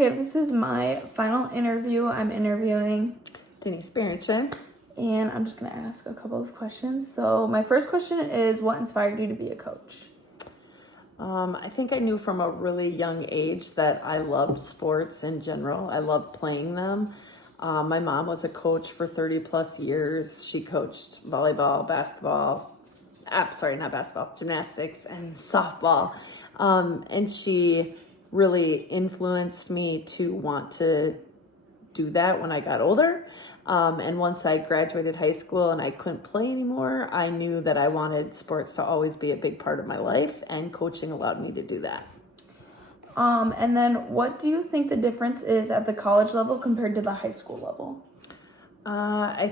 Okay, this is my final interview. I'm interviewing Denise Barrington. and I'm just going to ask a couple of questions. So, my first question is, what inspired you to be a coach? I think I knew from a really young age that I loved sports in general. I loved playing them. My mom was a coach for 30 plus years. She coached volleyball, basketball, not basketball, gymnastics and softball. And she really influenced me to want to do that when I got older. And once I graduated high school and I couldn't play anymore, I knew that I wanted sports to always be a big part of my life, and coaching allowed me to do that. And then what do you think the difference is at the college level compared to the high school level? I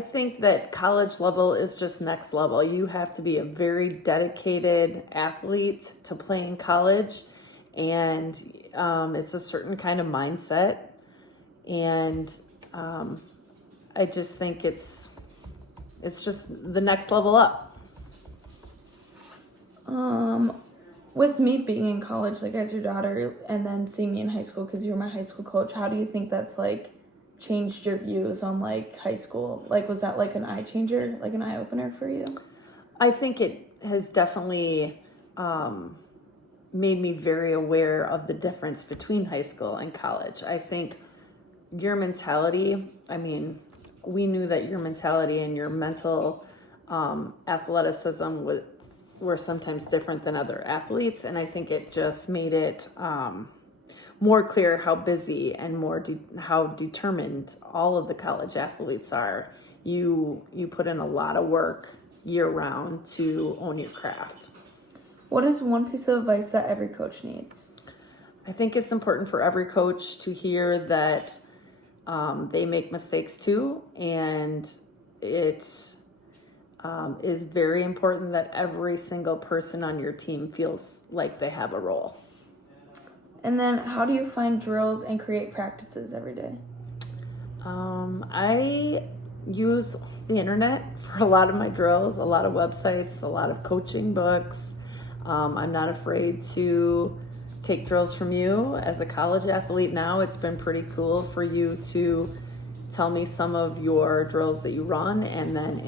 think that college level is just next level. You have to be a very dedicated athlete to play in college, and it's a certain kind of mindset. And I just think it's just the next level up. With me being in college, like as your daughter, and then seeing me in high school because you were my high school coach, how do you think that's like changed your views on like high school? Like, was that like an eye changer, like an eye opener for you? I think it has definitely made me very aware of the difference between high school and college. I think your mentality, we knew that your mentality and your mental athleticism were sometimes different than other athletes, and I think it just made it more clear how busy and how determined all of the college athletes are. You put in a lot of work year round to own your craft. What is one piece of advice that every coach needs? I think it's important for every coach to hear that they make mistakes too, and it is very important that every single person on your team feels like they have a role. And then how do you find drills and create practices every day? I use the internet for a lot of my drills, a lot of websites, a lot of coaching books. I'm not afraid to take drills from you. As a college athlete now, it's been pretty cool for you to tell me some of your drills that you run and then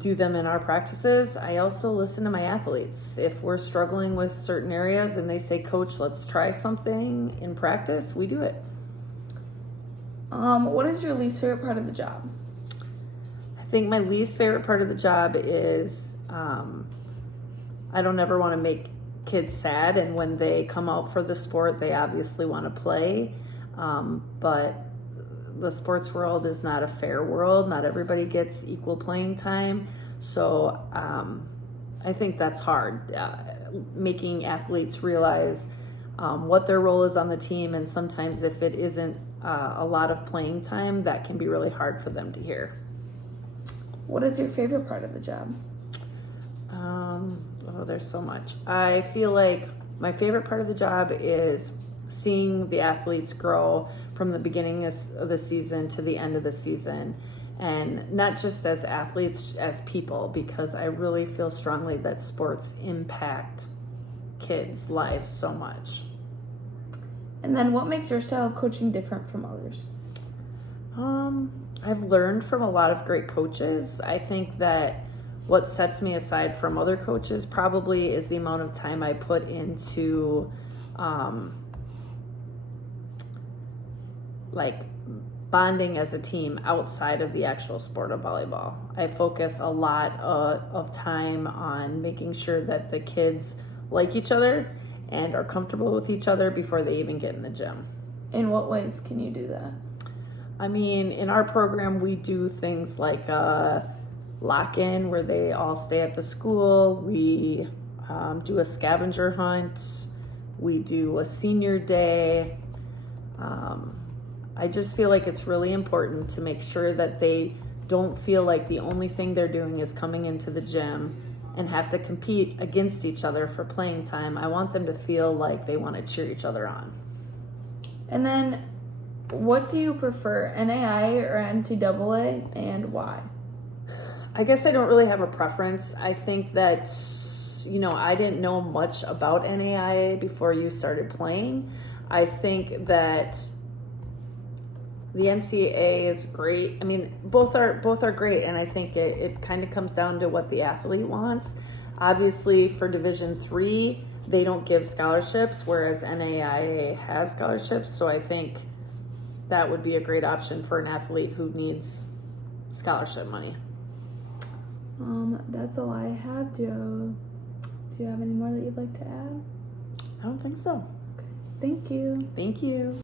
do them in our practices. I also listen to my athletes. If we're struggling with certain areas and they say, Coach, let's try something in practice, we do it. What is your least favorite part of the job? I think my least favorite part of the job is I don't ever want to make kids sad, and when they come out for the sport, they obviously want to play, but the sports world is not a fair world. Not everybody gets equal playing time, so I think that's hard, making athletes realize what their role is on the team, and sometimes if it isn't a lot of playing time, that can be really hard for them to hear. What is your favorite part of the job? There's so much. I feel like my favorite part of the job is seeing the athletes grow from the beginning of the season to the end of the season, and not just as athletes, as people, because I really feel strongly that sports impact kids' lives so much. And then what makes your style of coaching different from others? I've learned from a lot of great coaches. I think that what sets me aside from other coaches probably is the amount of time I put into like bonding as a team outside of the actual sport of volleyball. I focus a lot of time on making sure that the kids like each other and are comfortable with each other before they even get in the gym. In what ways can you do that? In our program, we do things like lock-in where they all stay at the school. We do a scavenger hunt. We do a senior day. I just feel like it's really important to make sure that they don't feel like the only thing they're doing is coming into the gym and have to compete against each other for playing time. I want them to feel like they want to cheer each other on. And then what do you prefer, NAI or NCAA, and why? I guess I don't really have a preference. I think that you know, I didn't know much about NAIA before you started playing. I think that the NCAA is great. I mean, both are great, and I think it kind of comes down to what the athlete wants. Obviously, for Division III, they don't give scholarships, whereas NAIA has scholarships. So I think that would be a great option for an athlete who needs scholarship money. That's all I have. Do you have any more that you'd like to add? I don't think so. Thank you. Thank you.